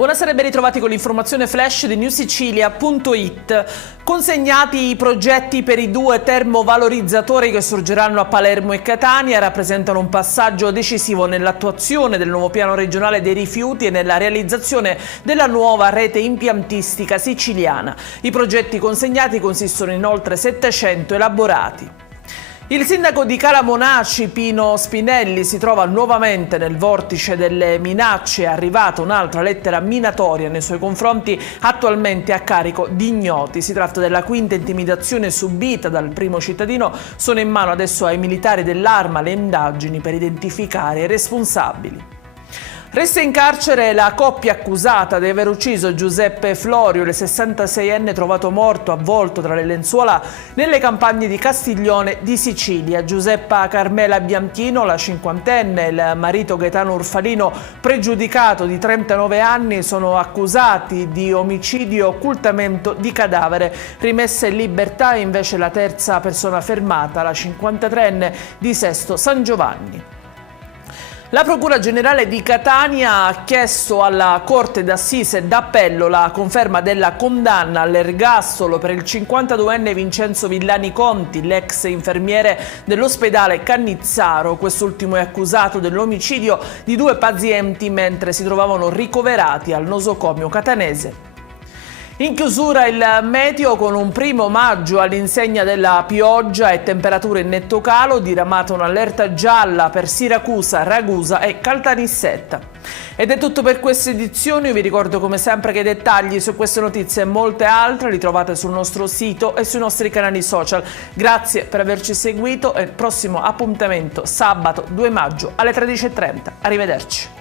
Buonasera e ben ritrovati con l'informazione flash di newsicilia.it. Consegnati i progetti per i 2 termovalorizzatori che sorgeranno a Palermo e Catania, rappresentano un passaggio decisivo nell'attuazione del nuovo piano regionale dei rifiuti e nella realizzazione della nuova rete impiantistica siciliana. I progetti consegnati consistono in oltre 700 elaborati. Il sindaco di Cala Monaci, Pino Spinelli, si trova nuovamente nel vortice delle minacce. È arrivata un'altra lettera minatoria nei suoi confronti, attualmente a carico di ignoti. Si tratta della quinta intimidazione subita dal primo cittadino. Sono in mano adesso ai militari dell'Arma le indagini per identificare i responsabili. Resta in carcere la coppia accusata di aver ucciso Giuseppe Florio, il 66enne trovato morto avvolto tra le lenzuola nelle campagne di Castiglione di Sicilia. Giuseppa Carmela Bianchino, la cinquantenne, e il marito Gaetano Urfalino, pregiudicato di 39 anni, sono accusati di omicidio e occultamento di cadavere. Rimessa in libertà invece la terza persona fermata, la 53enne di Sesto San Giovanni. La Procura Generale di Catania ha chiesto alla Corte d'Assise d'Appello la conferma della condanna all'ergastolo per il 52enne Vincenzo Villani Conti, l'ex infermiere dell'ospedale Cannizzaro. Quest'ultimo è accusato dell'omicidio di 2 pazienti mentre si trovavano ricoverati al nosocomio catanese. In chiusura il meteo con un primo maggio all'insegna della pioggia e temperature in netto calo, diramata un'allerta gialla per Siracusa, Ragusa e Caltanissetta. Ed è tutto per questa edizione. Io vi ricordo come sempre che i dettagli su queste notizie e molte altre li trovate sul nostro sito e sui nostri canali social. Grazie per averci seguito e il prossimo appuntamento sabato 2 maggio alle 13:30. Arrivederci.